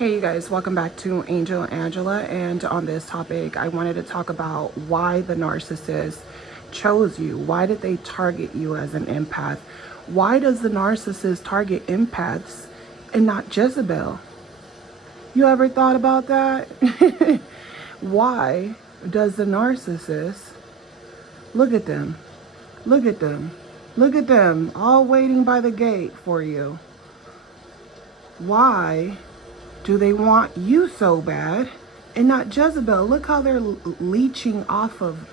Hey you guys, welcome back to Angel Angela, and on this topic I wanted to talk about why the narcissist chose you. Why did they target you as an empath? Why does the narcissist target empaths and not Jezebel? You ever thought about that? Why does the narcissist, look at them, look at them, look at them, all waiting by the gate for you. Why do they want you so bad and not Jezebel? Look how they're leeching off of,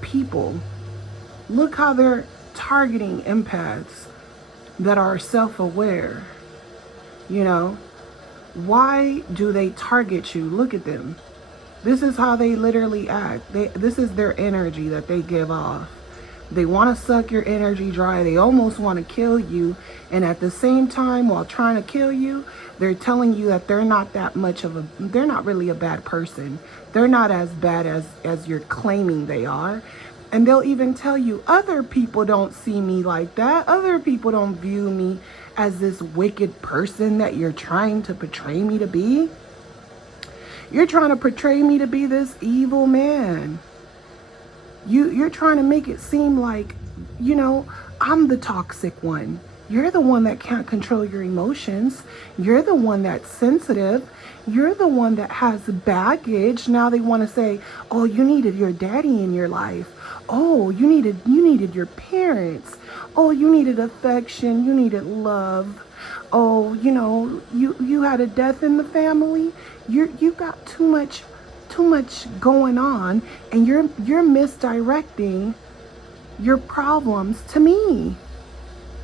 people. Look how they're targeting empaths that are self-aware. Why do they target you? Look at them. This is how they literally act. This is their energy that they give off. They want to suck your energy dry. They almost want to kill you. And at the same time, while trying to kill you, they're telling you that they're not that much of a, they're not really a bad person. They're not as bad as you're claiming they are. And they'll even tell you, other people don't see me like that. Other people don't view me as this wicked person that you're trying to portray me to be. You're trying to portray me to be this evil man. You're trying to make it seem like, I'm the toxic one. You're the one that can't control your emotions. You're the one that's sensitive. You're the one that has baggage. Now they want to say, oh, you needed your daddy in your life. Oh, you needed your parents. Oh, you needed affection. You needed love. Oh, you had a death in the family. You got too much going on, and you're misdirecting your problems to me.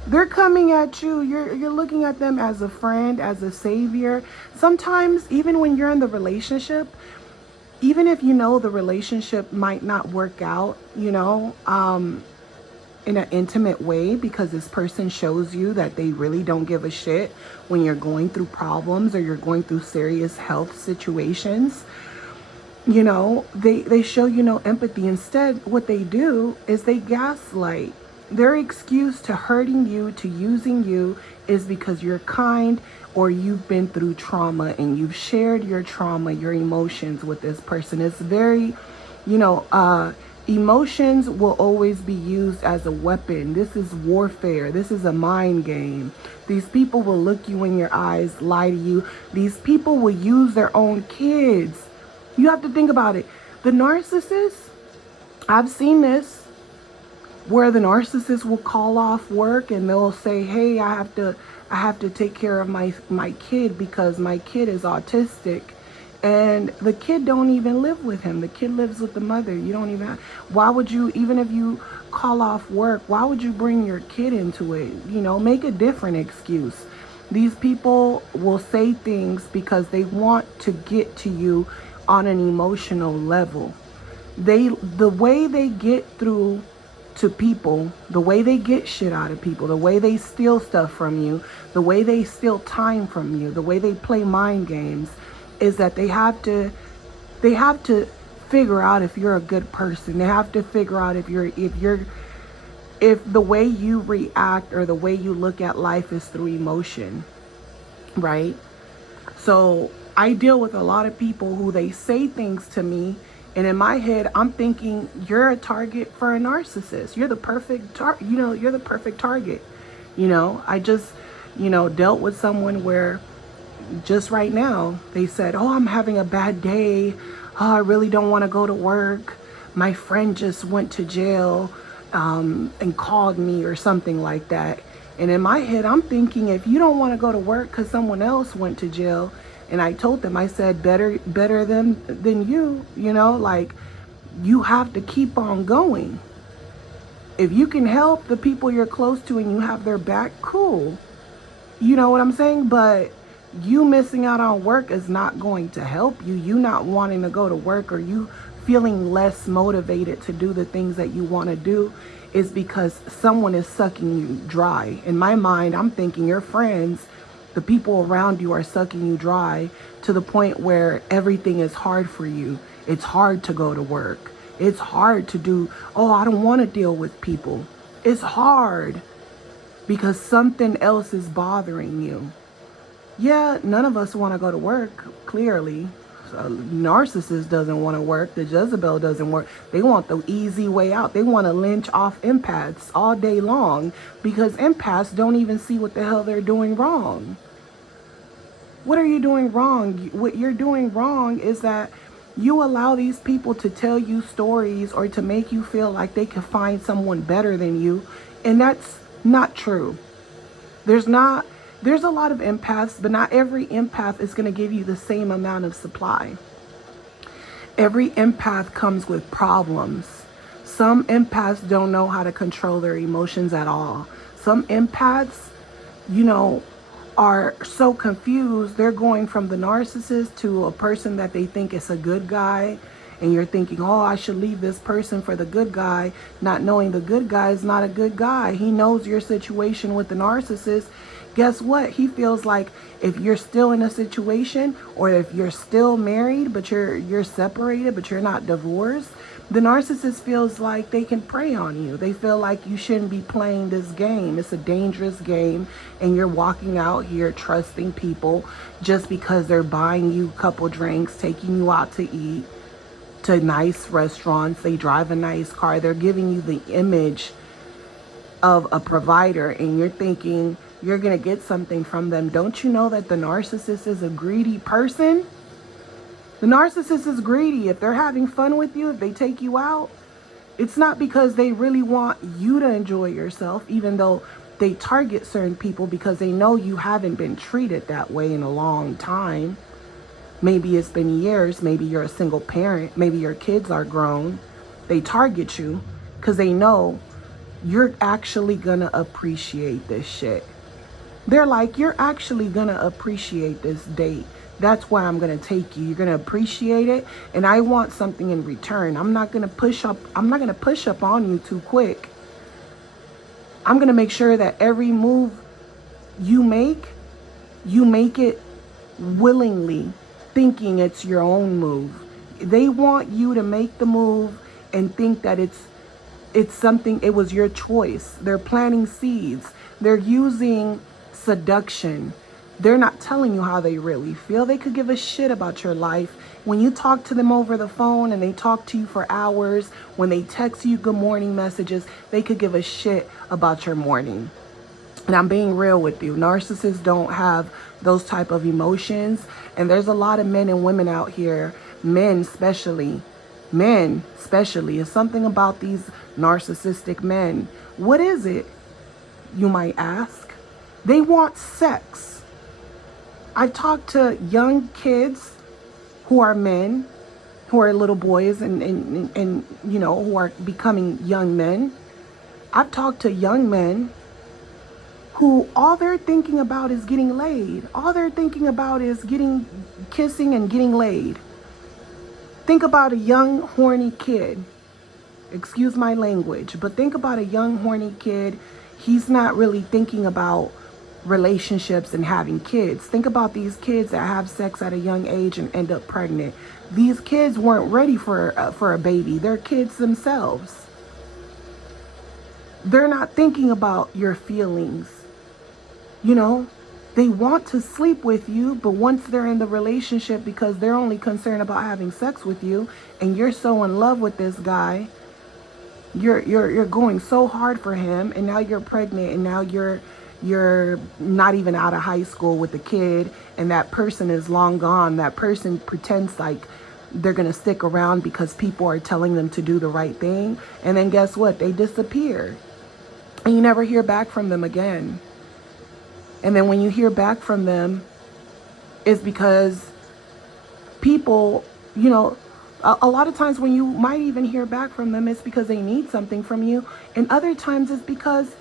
They're coming at you. You're looking at them as a friend, as a savior. Sometimes even when you're in the relationship, even if the relationship might not work out, in an intimate way, because this person shows you that they really don't give a shit when you're going through problems or you're going through serious health situations. They show you no empathy. Instead, what they do is they gaslight. Their excuse to hurting you, to using you, is because you're kind or you've been through trauma and you've shared your trauma, your emotions with this person. It's very, emotions will always be used as a weapon. This is warfare. This is a mind game. These people will look you in your eyes, lie to you. These people will use their own kids. You have to think about it. The narcissist, I've seen this, where the narcissist will call off work and they'll say, hey, I have to take care of my kid because my kid is autistic. And the kid don't even live with him. The kid lives with the mother. You don't even why would you, even if you call off work, why would you bring your kid into it? Make a different excuse. These people will say things because they want to get to you on an emotional level. The way they get through to people, the way they get shit out of people, the way they steal stuff from you, the way they steal time from you, the way they play mind games, is that they have to figure out if you're a good person. They have to figure out if the way you react or the way you look at life is through emotion, right? So I deal with a lot of people who they say things to me, and in my head, I'm thinking, you're a target for a narcissist. You're the perfect you're the perfect target. I just, dealt with someone where just right now they said, oh, I'm having a bad day. Oh, I really don't want to go to work. My friend just went to jail and called me or something like that. And in my head, I'm thinking, if you don't want to go to work because someone else went to jail, and I told them, I said, better than you, like, you have to keep on going. If you can help the people you're close to and you have their back, cool. You know what I'm saying? But you missing out on work is not going to help you. You not wanting to go to work, or you feeling less motivated to do the things that you want to do, is because someone is sucking you dry. In my mind, I'm thinking your friends, the people around you, are sucking you dry to the point where everything is hard for you. It's hard to go to work. It's hard to do, oh, I don't want to deal with people. It's hard because something else is bothering you. Yeah, none of us want to go to work, clearly. A narcissist doesn't want to work. The Jezebel doesn't work. They want the easy way out. They want to lynch off empaths all day long because empaths don't even see what the hell they're doing wrong. What are you doing wrong? What you're doing wrong is that you allow these people to tell you stories or to make you feel like they can find someone better than you. And that's not true. There's a lot of empaths, but not every empath is going to give you the same amount of supply. Every empath comes with problems. Some empaths don't know how to control their emotions at all. Some empaths, are so confused. They're going from the narcissist to a person that they think is a good guy. And you're thinking, oh, I should leave this person for the good guy, not knowing the good guy is not a good guy. He knows your situation with the narcissist. Guess what? He feels like if you're still in a situation, or if you're still married, but you're separated, but you're not divorced, the narcissist feels like they can prey on you. They feel like you shouldn't be playing this game. It's a dangerous game, and you're walking out here trusting people just because they're buying you a couple drinks, taking you out to eat, to nice restaurants. They drive a nice car. They're giving you the image of a provider, and you're thinking you're going to get something from them. Don't you know that the narcissist is a greedy person? The narcissist is greedy. If they're having fun with you, if they take you out, it's not because they really want you to enjoy yourself, even though they target certain people because they know you haven't been treated that way in a long time. Maybe it's been years. Maybe you're a single parent. Maybe your kids are grown. They target you because they know you're actually gonna appreciate this shit. They're like, you're actually gonna appreciate this date. That's why I'm gonna take you. You're gonna appreciate it, and I want something in return. I'm not gonna push up on you too quick. I'm gonna make sure that every move you make it willingly, thinking it's your own move. They want you to make the move and think that it's something, it was your choice. They're planting seeds. They're using seduction. They're not telling you how they really feel. They could give a shit about your life. When you talk to them over the phone and they talk to you for hours, when they text you good morning messages, they could give a shit about your morning. And I'm being real with you. Narcissists don't have those type of emotions. And there's a lot of men and women out here, men especially. It's something about these narcissistic men. What is it, you might ask? They want sex. I've talked to young kids who are men, who are little boys and who are becoming young men. I've talked to young men who all they're thinking about is getting laid. All they're thinking about is kissing and getting laid. Think about a young, horny kid. Excuse my language, but think about a young, horny kid. He's not really thinking about relationships and having kids. Think about these kids that have sex at a young age and end up pregnant. These kids weren't ready for a baby. They're kids themselves. They're not thinking about your feelings. They want to sleep with you, but once they're in the relationship, because they're only concerned about having sex with you, and you're so in love with this guy, you're going so hard for him, and now you're pregnant, and now you're not even out of high school with the kid, and that person is long gone. That person pretends like they're gonna stick around because people are telling them to do the right thing, and then guess what? They disappear, and you never hear back from them again. And then when you hear back from them, it's because people, a lot of times when you might even hear back from them, it's because they need something from you. And other times it's because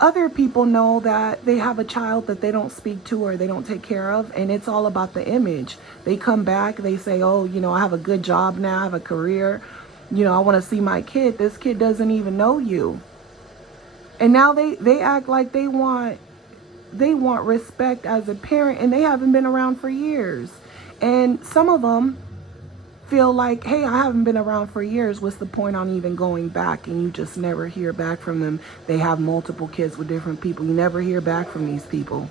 other people know that they have a child that they don't speak to or they don't take care of. And it's all about the image. They come back, they say, oh, I have a good job now, I have a career. I want to see my kid. This kid doesn't even know you. And now they act like they want respect as a parent, and they haven't been around for years. And some of them feel like, hey, I haven't been around for years. What's the point on even going back? And you just never hear back from them. They have multiple kids with different people. You never hear back from these people.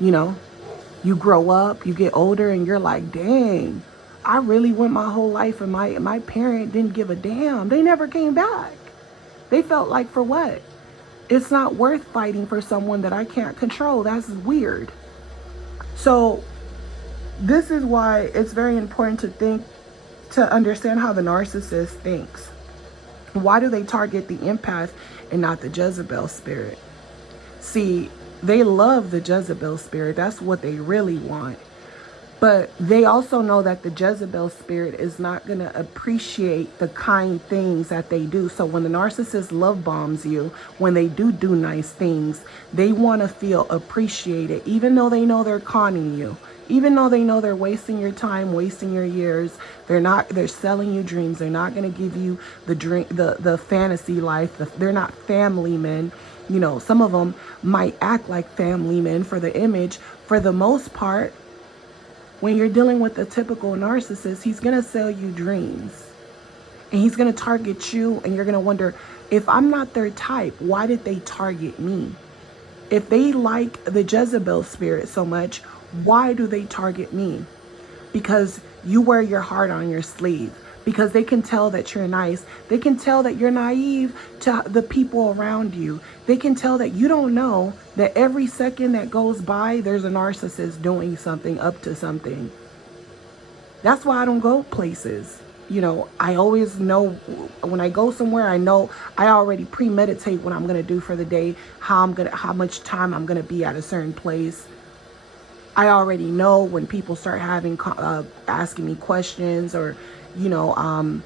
You know, you grow up, you get older, and you're like, dang, I really went my whole life and my parent didn't give a damn. They never came back. They felt like, for what? It's not worth fighting for someone that I can't control. That's weird. So this is why it's very important to understand how the narcissist thinks. Why do they target the empath and not the Jezebel spirit? See, they love the Jezebel spirit. That's what they really want. But they also know that the Jezebel spirit is not going to appreciate the kind things that they do. So when the narcissist love bombs you, when they do nice things, they want to feel appreciated, even though they know they're conning you. Even though they know they're wasting your time, wasting your years, they're selling you dreams. They're not going to give you the fantasy life. They're not family men. You know, some of them might act like family men for the image. For the most part, when you're dealing with a typical narcissist, he's going to sell you dreams. And he's going to target you, and you're going to wonder, if I'm not their type, why did they target me? If they like the Jezebel spirit so much, why do they target me? Because you wear your heart on your sleeve. Because they can tell that you're nice. They can tell that you're naive to the people around you. They can tell that you don't know that every second that goes by, there's a narcissist doing something, up to something. That's why I don't go places. You know, I always know when I go somewhere, I know I already premeditate what I'm going to do for the day, how much time I'm going to be at a certain place. I already know when people start asking me questions, or, you know,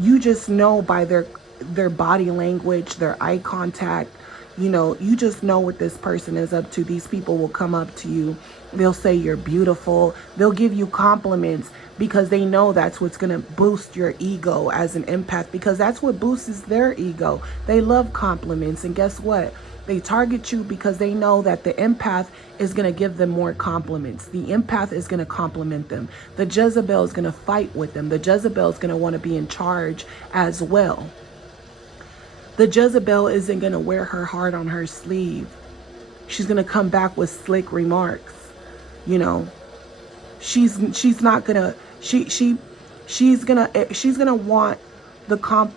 you just know by their body language, their eye contact, you know, you just know what this person is up to. These people will come up to you. They'll say you're beautiful. They'll give you compliments because they know that's what's going to boost your ego as an empath, because that's what boosts their ego. They love compliments. And guess what? They target you because they know that the empath is going to give them more compliments. The empath is going to compliment them. The Jezebel is going to fight with them. The Jezebel is going to want to be in charge as well. The Jezebel isn't going to wear her heart on her sleeve. She's going to come back with slick remarks. You know, she's not going to, she's going to want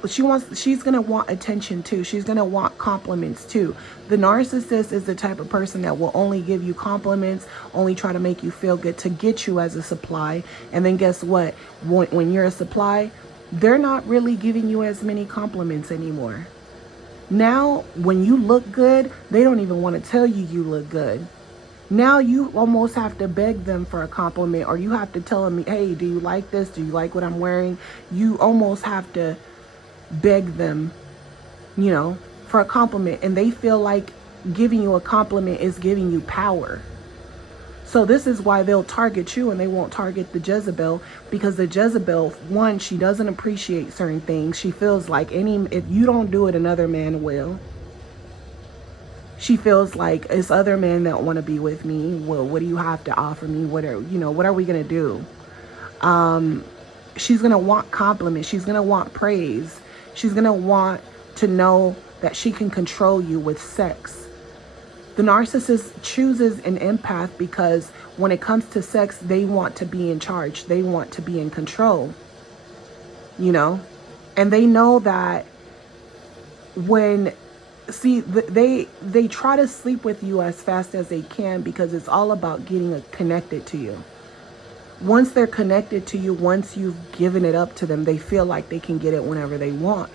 she's going to want attention too. She's going to want compliments too. The narcissist is the type of person that will only give you compliments, only try to make you feel good to get you as a supply. And then guess what? When you're a supply, they're not really giving you as many compliments anymore. Now, when you look good, they don't even want to tell you look good. Now you almost have to beg them for a compliment, or you have to tell them, hey, do you like this? Do you like what I'm wearing? You almost have to beg them, you know, for a compliment. And they feel like giving you a compliment is giving you power. So this is why they'll target you and they won't target the Jezebel, because the Jezebel, one, she doesn't appreciate certain things. She feels like if you don't do it, another man will. She feels like it's other men that want to be with me. Well, what do you have to offer me? What are we going to do? She's going to want compliments. She's going to want praise. She's going to want to know that she can control you with sex. The narcissist chooses an empath because when it comes to sex, they want to be in charge. They want to be in control, you know? And they know that they try to sleep with you as fast as they can, because it's all about getting connected to you. Once they're connected to you, once you've given it up to them, they feel like they can get it whenever they want.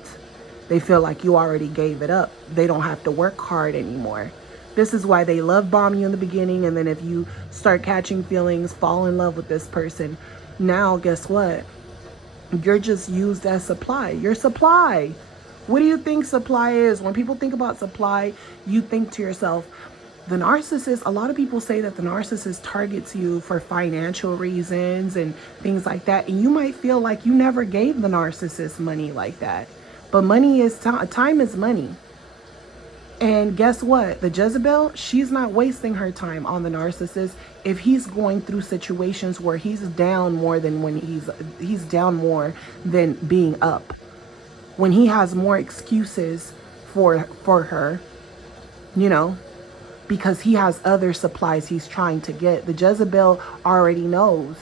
They feel like you already gave it up. They don't have to work hard anymore. This is why they love bomb you in the beginning, and then if you start catching feelings, fall in love with this person, now guess what? You're just used as supply. You're supply. What do you think supply is? When people think about supply, you think to yourself, the narcissist, a lot of people say that the narcissist targets you for financial reasons and things like that. And you might feel like you never gave the narcissist money like that. But money is time is money. And guess what? The Jezebel, she's not wasting her time on the narcissist if he's going through situations where he's down more than when he's down more than being up. When he has more excuses for her, you know, because he has other supplies he's trying to get. The Jezebel already knows.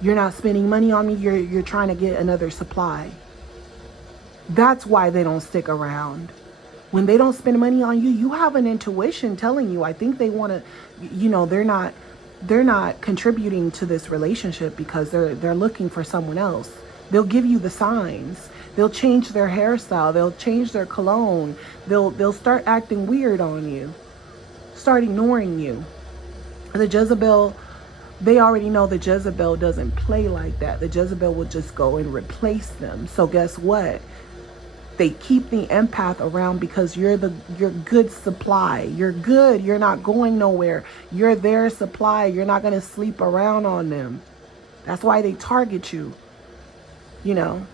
You're not spending money on me. You're trying to get another supply. That's why they don't stick around. When they don't spend money on you, you have an intuition telling you, I think they want to, you know, they're not contributing to this relationship because they're looking for someone else. They'll give you the signs. They'll change their hairstyle. They'll change their cologne. They'll start acting weird on you. Start ignoring you. The Jezebel, they already know the Jezebel doesn't play like that. The Jezebel will just go and replace them. So guess what? They keep the empath around because you're good supply. You're good. You're not going nowhere. You're their supply. You're not going to sleep around on them. That's why they target you. You know,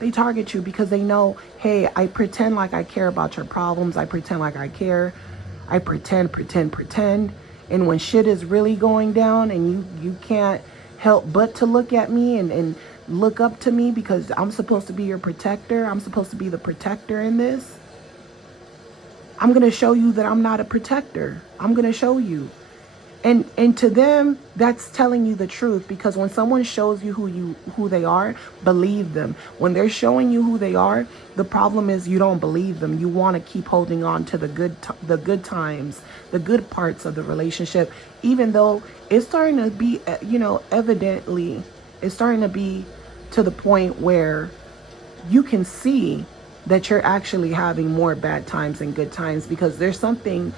they target you because they know, hey, I pretend like I care about your problems. I pretend like I care. I pretend. And when shit is really going down and you can't help but to look at me and look up to me because I'm supposed to be your protector. I'm supposed to be the protector in this. I'm going to show you that I'm not a protector. I'm going to show you. And to them, that's telling you the truth, because when someone shows you who they are, believe them. When they're showing you who they are, the problem is you don't believe them. You want to keep holding on to the good times, the good parts of the relationship, even though it's starting to be, you know, evidently, it's starting to be to the point where you can see that you're actually having more bad times than good times, because there's something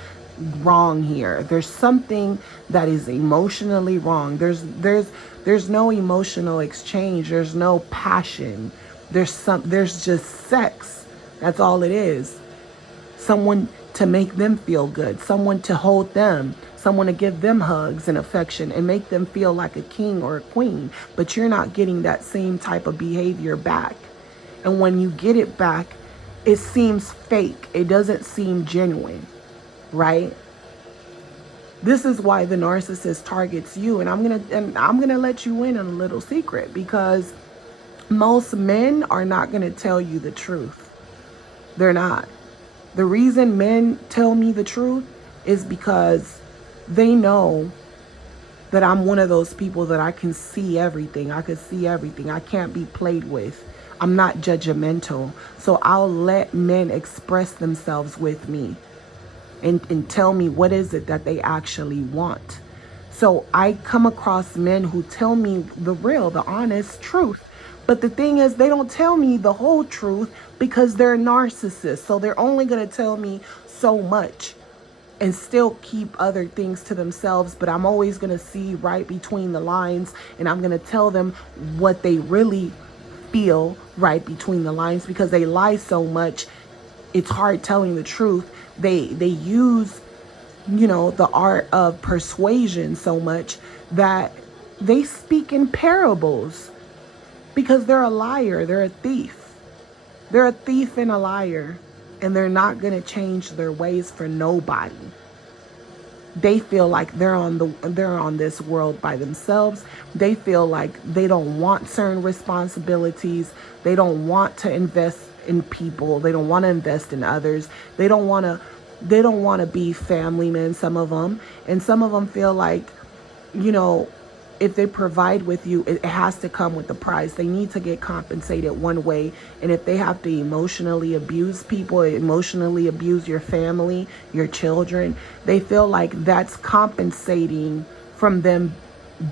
wrong here. There's something that is emotionally wrong. There's no emotional exchange. There's no passion. There's just sex. That's all it is. Someone to make them feel good, someone to hold them, someone to give them hugs and affection and make them feel like a king or a queen. But you're not getting that same type of behavior back. And when you get it back, it seems fake. It doesn't seem genuine, right? This is why the narcissist targets you. And I'm gonna let you in on a little secret, because most men are not gonna tell you the truth. They're not. The reason men tell me the truth is because they know that I'm one of those people that I can see everything. I can see everything. I can't be played with. I'm not judgmental. So I'll let men express themselves with me and tell me what is it that they actually want. So I come across men who tell me the real, the honest truth. But the thing is, they don't tell me the whole truth because they're narcissists. So they're only going to tell me so much and still keep other things to themselves. But I'm always going to see right between the lines, and I'm going to tell them what they really feel right between the lines, because they lie so much. It's hard telling the truth. They use, you know, the art of persuasion so much that they speak in parables, because they're a liar. They're a thief. They're a thief and a liar, and they're not going to change their ways for nobody. They feel like they're on this world by themselves. They feel like they don't want certain responsibilities. They don't want to invest in people. They don't want to invest in others. They don't want to be family men, some of them. And some of them feel like, you know, if they provide with you, it has to come with the price. They need to get compensated one way. And if they have to emotionally abuse people, emotionally abuse your family, your children, they feel like that's compensating from them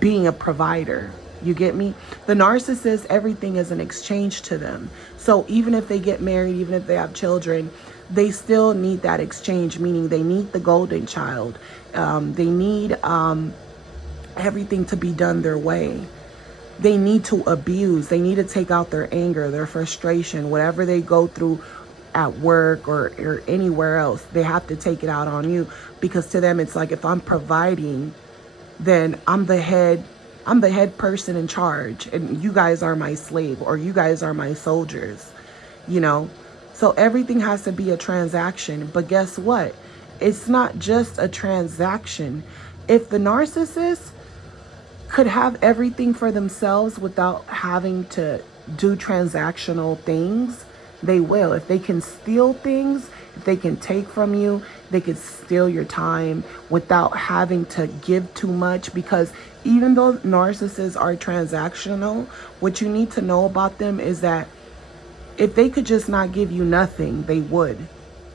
being a provider. You get me? The narcissist, everything is an exchange to them. So even if they get married, even if they have children, they still need that exchange, meaning they need the golden child. They need everything to be done their way. They need to abuse. They need to take out their anger, their frustration, whatever they go through at work or anywhere else. They have to take it out on you, because to them it's like, if I'm providing, then I'm the head person in charge, and you guys are my slave, or you guys are my soldiers, you know? So everything has to be a transaction. But guess what? It's not just a transaction. If the narcissist could have everything for themselves without having to do transactional things, they will. If they can steal things If they can take from you, they could steal your time without having to give too much. Because even though narcissists are transactional, what you need to know about them is that if they could just not give you nothing, they would.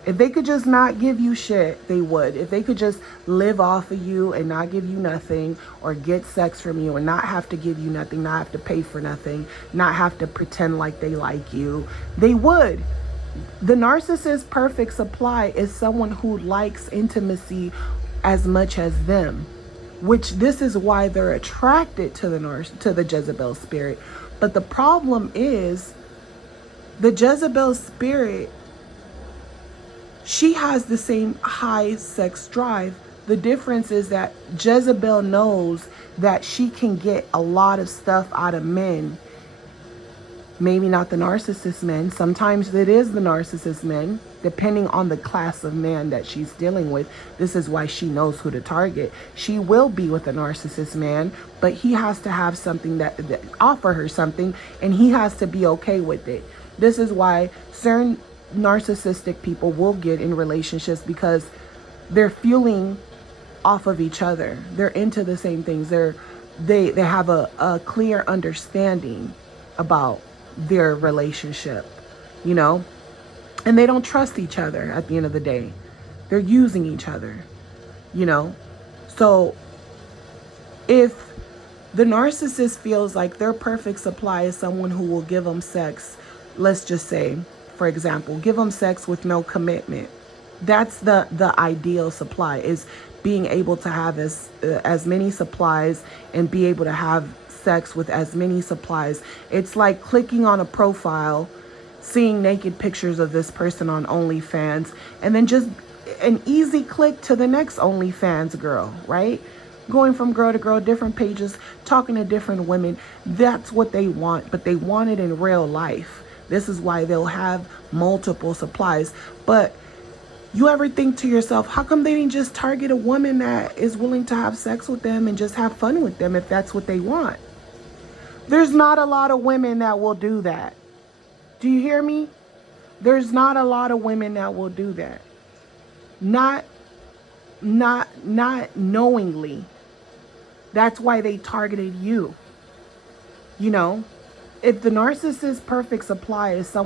If they could just not give you shit, they would. If they could just live off of you and not give you nothing, or get sex from you and not have to give you nothing, not have to pay for nothing, not have to pretend like they like you, they would. The narcissist's perfect supply is someone who likes intimacy as much as them, which this is why they're attracted to the Jezebel spirit. But the problem is the Jezebel spirit, she has the same high sex drive. The difference is that Jezebel knows that she can get a lot of stuff out of men. Maybe not the narcissist men. Sometimes it is the narcissist men, depending on the class of man that she's dealing with. This is why she knows who to target. She will be with a narcissist man, but he has to have something that offer her something, and he has to be okay with it. This is why certain narcissistic people will get in relationships, because they're fueling off of each other. They're into the same things. They have a clear understanding about their relationship, you know, and they don't trust each other at the end of the day. They're using each other, you know. So if the narcissist feels like their perfect supply is someone who will give them sex, let's just say, for example, give them sex with no commitment. That's the ideal supply, is being able to have as many supplies and be able to have sex with as many supplies. It's like clicking on a profile, seeing naked pictures of this person on OnlyFans, and then just an easy click to the next OnlyFans girl, right? Going from girl to girl, different pages, talking to different women. That's what they want, but they want it in real life. This is why they'll have multiple supplies. But you ever think to yourself, how come they didn't just target a woman that is willing to have sex with them and just have fun with them if that's what they want? There's not a lot of women that will do that. Do you hear me? There's not a lot of women that will do that. Not knowingly. That's why they targeted you. You know, if the narcissist's perfect supply is someone